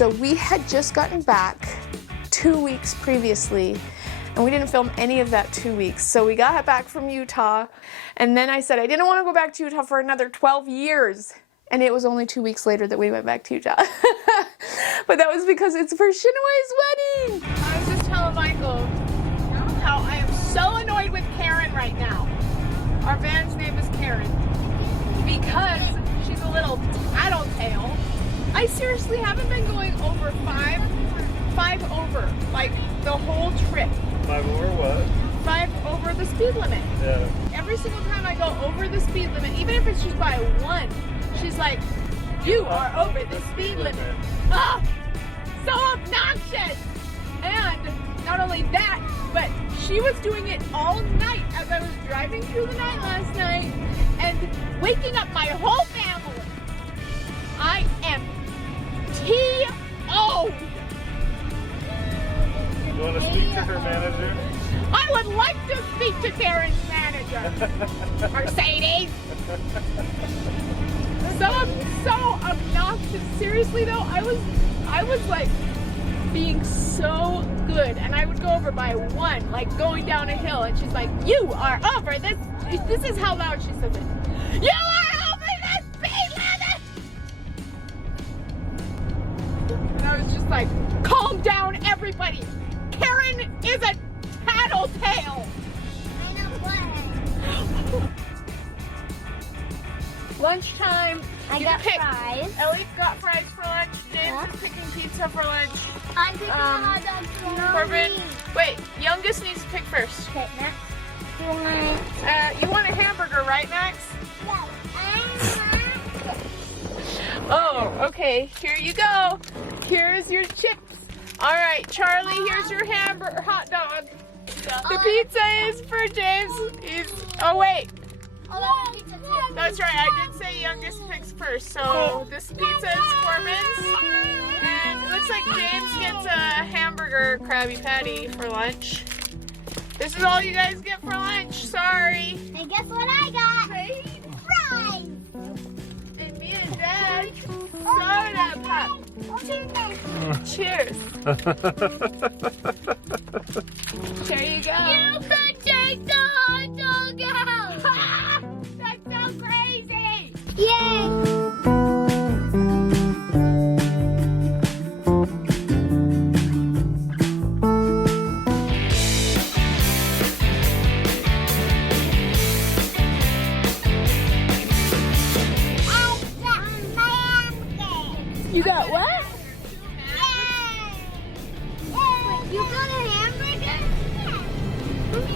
So we had just gotten back 2 weeks previously, and we didn't film any of that 2 weeks. So we got back from Utah, and then I said I didn't want to go back to Utah for another 12 years. And it was only 2 weeks later that we went back to Utah. But that was because it's for Shinoahe's wedding. I was just telling Michael how I am so annoyed with Karen right now. Our van's name is Karen because she's a little tattletale. I seriously haven't been going over five over, like the whole trip. 5 over what? 5 over the speed limit. Yeah. Every single time I go over the speed limit, even if it's just by 1, she's like, you are over the speed limit. Ah, so obnoxious. And not only that, but she was doing it all night as I was driving through the night last night and waking up my whole family. I am T.O. You want to speak to her manager? I would like to speak to Karen's manager. Mercedes. So obnoxious. Seriously though, I was like being so good, and I would go over by 1, like going down a hill, and she's like, you are over this. This is how loud she says it. You are over the speed limit. And I was just like, calm down everybody. Karen is a tattletale. I know what. Lunchtime. I got fries. Ellie got fries for lunch. James is picking pizza for lunch. I'm picking a hot dog for Corbin, me. wait, youngest needs to pick first. Okay, Max. You want a hamburger, right, Max? Oh, okay. Here you go. Here's your chips. All right, Charlie. Here's your hamburger, hot dog. The pizza is for James. Oh wait. That's right, I did say youngest picks first. So this pizza is Corbin's. And it looks like James gets a hamburger Krabby Patty for lunch. This is all you guys get for lunch. Sorry. And guess what I got? Fries. And me and Dad, soda pop. Cheers. Here you go. You could take the hot dog out. That's so crazy. Yay. You got what? You got a hamburger? Let me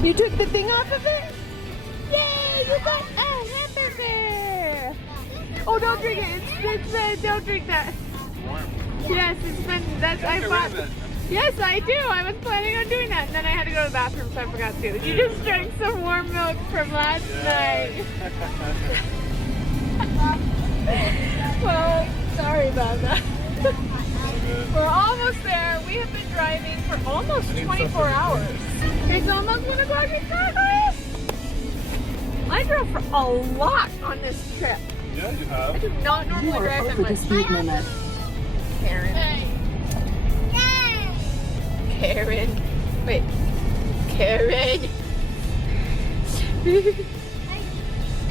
see. You took the thing off of it? Yay! You got a hamburger! Oh, don't drink it. Don't drink that. Yes, it's been. I bought. Yes, I do. I was planning on doing that, and then I had to go to the bathroom, so I forgot to. You just drank some warm milk from last night. Well, sorry about that. We're almost there. We have been driving for almost 24 hours. It's almost 1 o'clock exactly. I drove for a lot on this trip. Yeah, you have. I do not normally drive that much. Karen. Yay. Karen. Wait. Karen.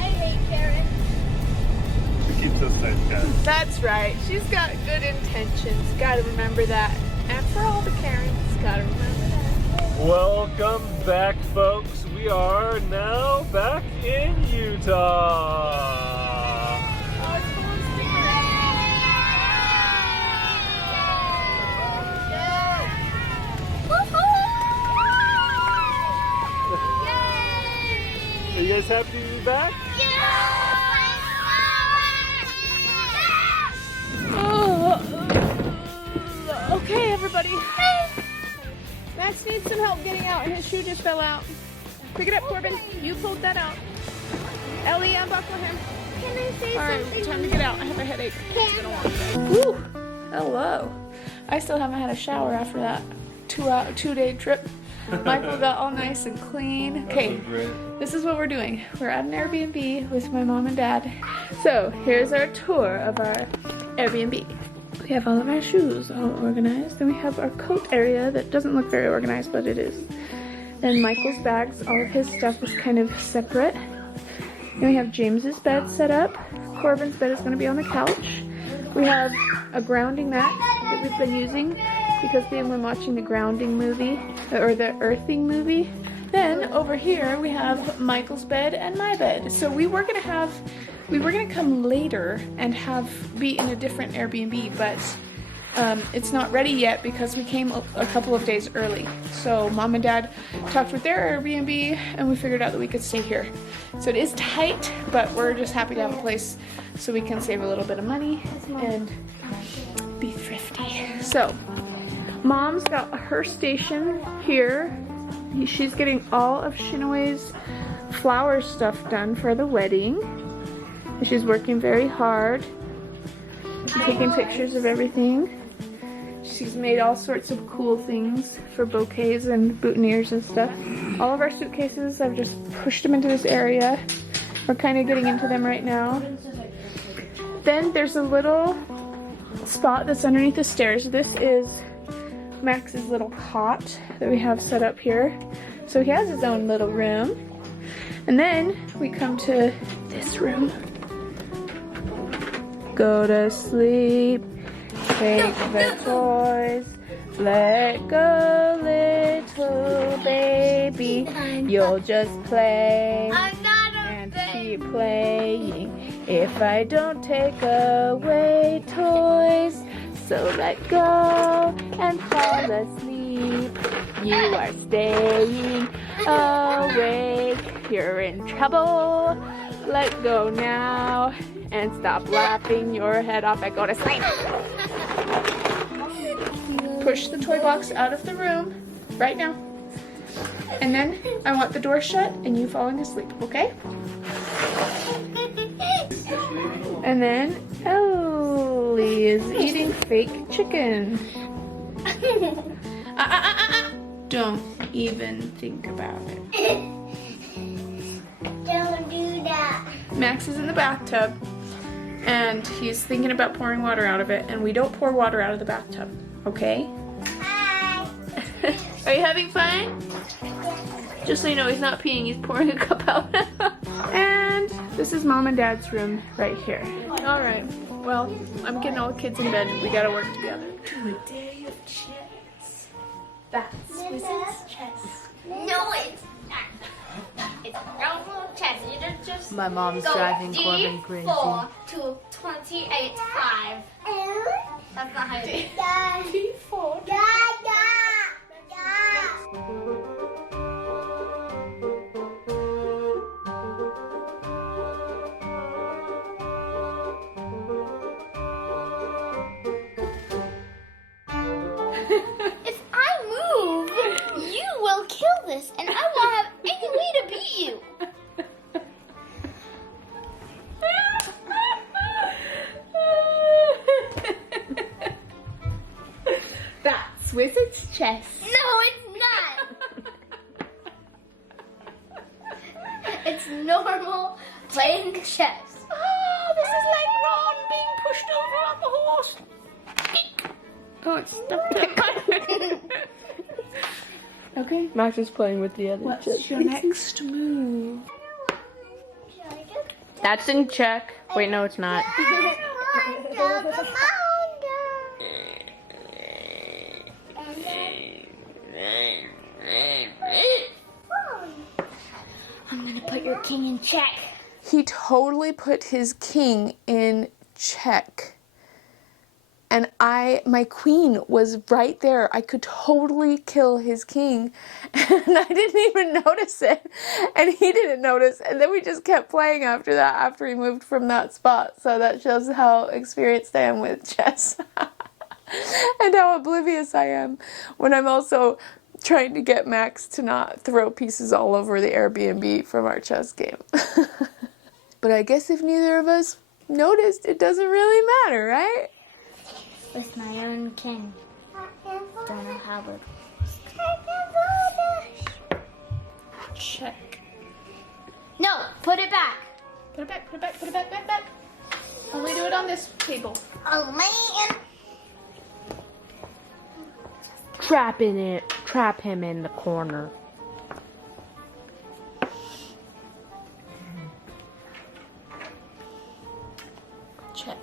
I hate Karen. She keeps us nice guys. That's right. She's got good intentions. Gotta remember that. And for all the Karens, gotta remember that. Welcome back, folks. We are now back in Utah. Oh, it's full of Are you guys happy to be back? Okay, everybody. Max needs some help getting out, and his shoe just fell out. Pick it up, Corbin. You pulled that out. Ellie, unbuckle him. Can I say All right, something? time to get out. I have a headache. Can It's been a long day. Woo! Hello. I still haven't had a shower after that 2-day trip. Michael got all nice and clean. Okay, this is what we're doing. We're at an Airbnb with my mom and dad. So here's our tour of our Airbnb. We have all of our shoes all organized. Then we have our coat area that doesn't look very organized, but it is. Then Michael's bags, all of his stuff is kind of separate. Then we have James's bed set up. Corbin's bed is going to be on the couch. We have a grounding mat that we've been using because we've been watching the grounding movie, or the earthing movie. Then over here we have Michael's bed and my bed. So we were gonna come later and be in a different Airbnb, but it's not ready yet because we came a couple of days early. So mom and dad talked with their Airbnb and we figured out that we could stay here. So it is tight, but we're just happy to have a place so we can save a little bit of money and be thrifty. So mom's got her station here. She's getting all of Shinoahe's flower stuff done for the wedding. She's working very hard. She's taking pictures of everything. She's made all sorts of cool things for bouquets and boutonnieres and stuff. All of our suitcases, I've just pushed them into this area. We're kind of getting into them right now. Then there's a little spot that's underneath the stairs. This is Max's little cot that we have set up here. So he has his own little room. And then we come to this room. Go to sleep, take the toys, let go little baby. You'll just play and keep playing if I don't take away toys. So let go and fall asleep. You are staying awake. You're in trouble. Let go now and stop laughing your head off and go to sleep. Push the toy box out of the room right now. And then I want the door shut and you falling asleep, okay? And then Ellie is eating fake chicken. Don't even think about it. Don't do that. Max is in the bathtub and he's thinking about pouring water out of it, and we don't pour water out of the bathtub, okay? Hi. Are you having fun? Just so you know, he's not peeing, he's pouring a cup out. And this is mom and dad's room right here. All right, well, I'm getting all the kids in bed. We gotta work together. To a day of chess. That's Wizard's chess. No, it's not. It's normal chess. You just My mom's go driving Corbin crazy. D4 to 28-5. That's not how you do it. D4. If I move, you will kill this, and I won't have any way to beat you. That's Wizard's chess. No, it's not. It's normal playing chess. Oh, this is like Ron being pushed over on the horse. Oh, it's stuck to Okay. Max is playing with the other What's chips. your next move? That's in check. Wait, no, it's not. I'm gonna put your king in check. He totally put his king in check. And my queen was right there. I could totally kill his king. And I didn't even notice it. And he didn't notice. And then we just kept playing after that, after he moved from that spot. So that shows how experienced I am with chess. And how oblivious I am when I'm also trying to get Max to not throw pieces all over the Airbnb from our chess game. But I guess if neither of us noticed, it doesn't really matter, right? With my own king. Don't know how it Check. No, put it back. Put it back, put it back, put it back, back. Only do it on this table. Oh man. Trap him in the corner. Check.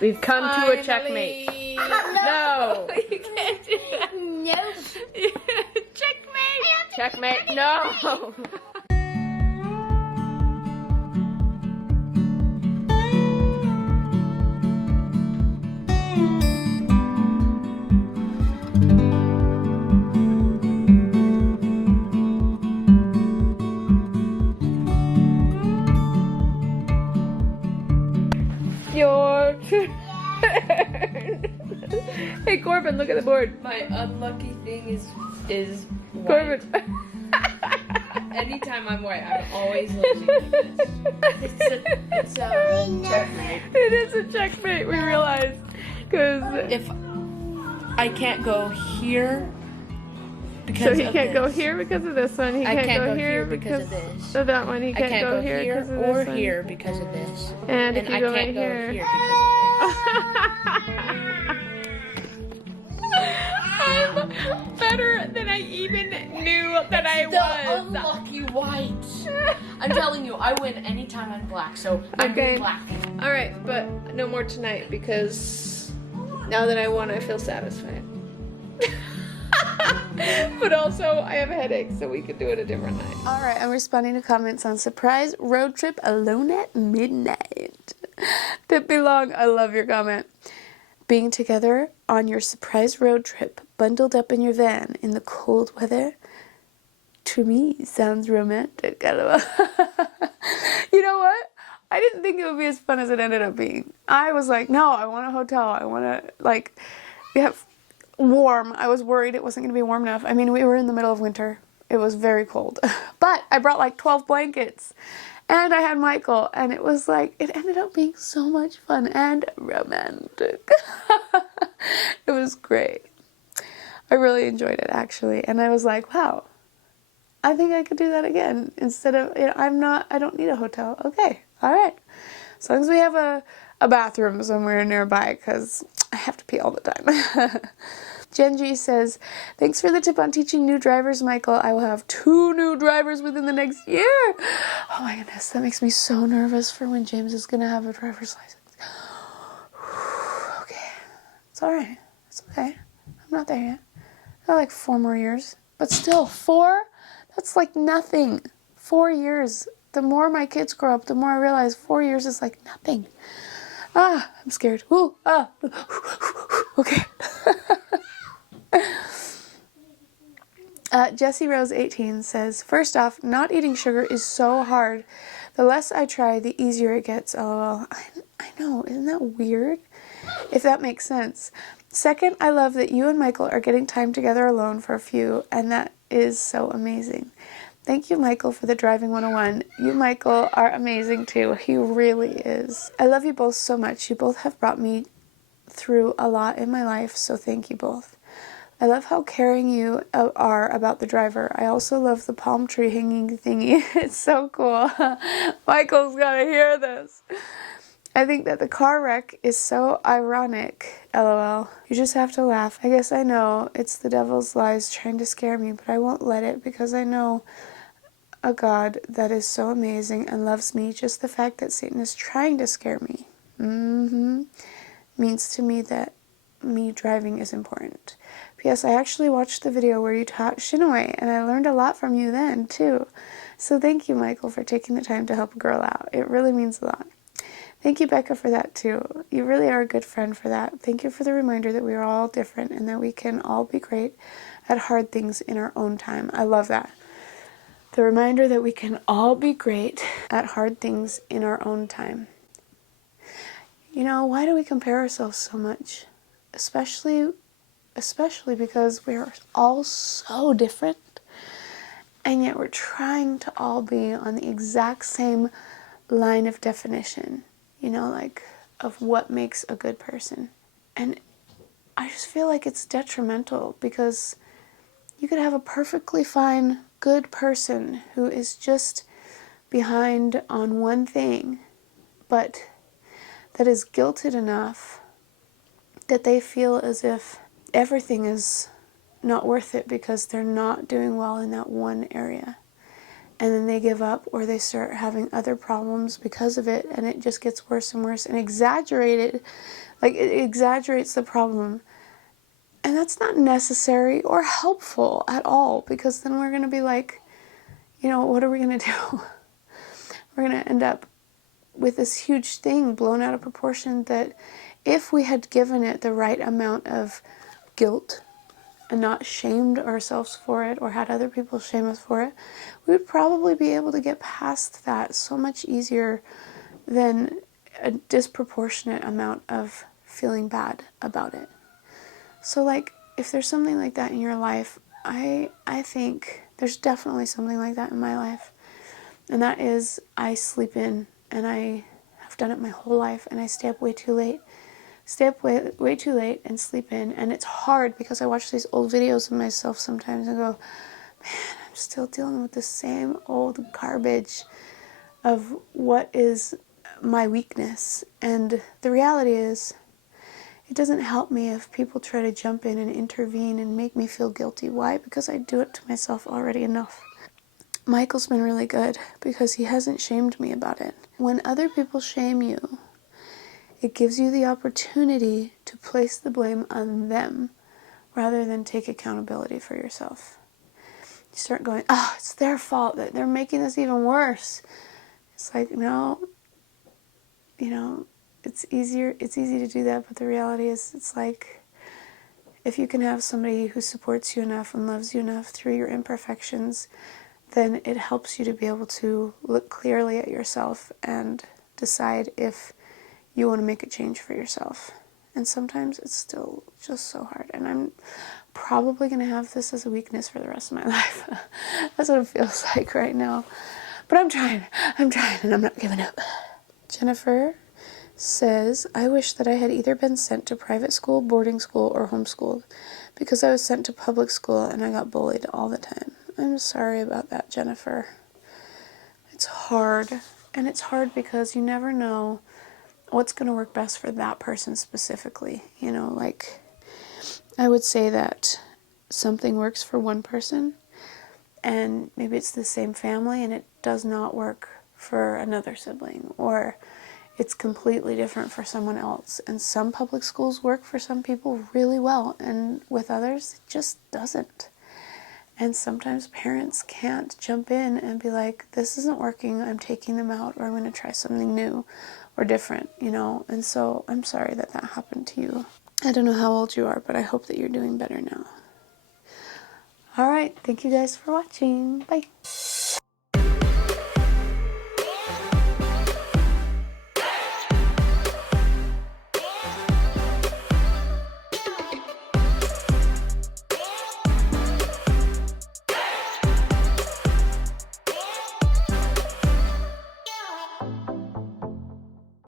We've come to a checkmate. No. You can't do that. No. Checkmate. Checkmate. No. Your turn. Hey Corbin, look at the board. My unlucky thing is white. Corbin. Anytime I'm white, I'm always losing. It's a checkmate. It is a checkmate, we realized. Because If I can't go here so because he of can't go this. here because of this one. He I can't can't go go here here because because of this. of that one. He I can't, can't go here here because of or this one. here because of this. And if you I go can't right go here. here I'm better than I even knew that I because of this. The was. unlucky white. I'm telling you, I win anytime I'm black, so I'm Okay. black. All right, but no more tonight because now that I won, I feel satisfied. But also, I have a headache, so we could do it a different night. All right, I'm responding to comments on surprise road trip alone at midnight. Pippi Long, I love your comment. Being together on your surprise road trip, bundled up in your van in the cold weather, to me sounds romantic. LOL. You know what? I didn't think it would be as fun as it ended up being. I was like, no, I want a hotel. I want to, have warm. I was worried it wasn't going to be warm enough. I mean, we were in the middle of winter. It was very cold. But I brought like 12 blankets. And I had Michael. And it was like, it ended up being so much fun and romantic. It was great. I really enjoyed it, actually. And I was like, wow, I think I could do that again. Instead of, I don't need a hotel. Okay, all right. As long as we have a bathroom somewhere nearby, because I have to pee all the time. Jen G says, thanks for the tip on teaching new drivers, Michael. I will have 2 new drivers within the next year. Oh my goodness, that makes me so nervous for when James is going to have a driver's license. Okay, it's all right. It's okay. I'm not there yet. I got like 4 more years. But still, 4? That's like nothing. 4 years. The more my kids grow up, the more I realize 4 years is like nothing. Ah, I'm scared. Ooh, ah. Okay. Jessie Rose 18 says, first off, not eating sugar is so hard. The less I try, the easier it gets, lol. I know, isn't that weird? If that makes sense. Second, I love that you and Michael are getting time together alone for a few, and that is so amazing. Thank you, Michael, for the Driving 101. You, Michael, are amazing too. He really is. I love you both so much. You both have brought me through a lot in my life, so thank you both. I love how caring you are about the driver. I also love the palm tree hanging thingy. It's so cool. Michael's gotta hear this. I think that the car wreck is so ironic, LOL. You just have to laugh. I guess I know it's the devil's lies trying to scare me, but I won't let it because I know a God that is so amazing and loves me. Just the fact that Satan is trying to scare me means to me that me driving is important. P.S. I actually watched the video where you taught Shinoahe, and I learned a lot from you then, too. So thank you, Michael, for taking the time to help a girl out. It really means a lot. Thank you, Becca, for that, too. You really are a good friend for that. Thank you for the reminder that we are all different and that we can all be great at hard things in our own time. I love that. The reminder that we can all be great at hard things in our own time. You know, why do we compare ourselves so much? Especially because we're all so different, and yet we're trying to all be on the exact same line of definition, of what makes a good person. And I just feel like it's detrimental because You could have a perfectly fine, good person who is just behind on one thing, but that is guilted enough that they feel as if everything is not worth it because they're not doing well in that one area. And then they give up, or they start having other problems because of it, and it just gets worse and worse and exaggerated. Like, it exaggerates the problem. And that's not necessary or helpful at all, because then we're going to be like, you know, what are we going to do? We're going to end up with this huge thing blown out of proportion that if we had given it the right amount of guilt and not shamed ourselves for it or had other people shame us for it, we would probably be able to get past that so much easier than a disproportionate amount of feeling bad about it. So, like, if there's something like that in your life, I think there's definitely something like that in my life. And that is, I sleep in, and I have done it my whole life, and I stay up way too late. Stay up way too late and sleep in. And it's hard because I watch these old videos of myself sometimes and go, man, I'm still dealing with the same old garbage of what is my weakness. And the reality is, it doesn't help me if people try to jump in and intervene and make me feel guilty. Why? Because I do it to myself already enough. Michael's been really good because he hasn't shamed me about it. When other people shame you, it gives you the opportunity to place the blame on them rather than take accountability for yourself. You start going, oh, it's their fault that they're making this even worse. It's like, no, you know, it's easy to do that, but the reality is, it's like, if you can have somebody who supports you enough and loves you enough through your imperfections, then it helps you to be able to look clearly at yourself and decide if you want to make a change for yourself. And sometimes it's still just so hard. And I'm probably going to have this as a weakness for the rest of my life. That's what it feels like right now. But I'm trying, and I'm not giving up. Jennifer says, I wish that I had either been sent to private school, boarding school, or homeschooled, because I was sent to public school and I got bullied all the time. I'm sorry about that, Jennifer. It's hard, and it's hard because you never know what's going to work best for that person specifically. You know, like, I would say that something works for one person, and maybe it's the same family, and it does not work for another sibling, or it's completely different for someone else. And some public schools work for some people really well, and with others, it just doesn't. And sometimes parents can't jump in and be like, this isn't working, I'm taking them out, or I'm going to try something new or different, you know. And so I'm sorry that that happened to you. I don't know how old you are, but I hope that you're doing better now. All right, thank you guys for watching. Bye.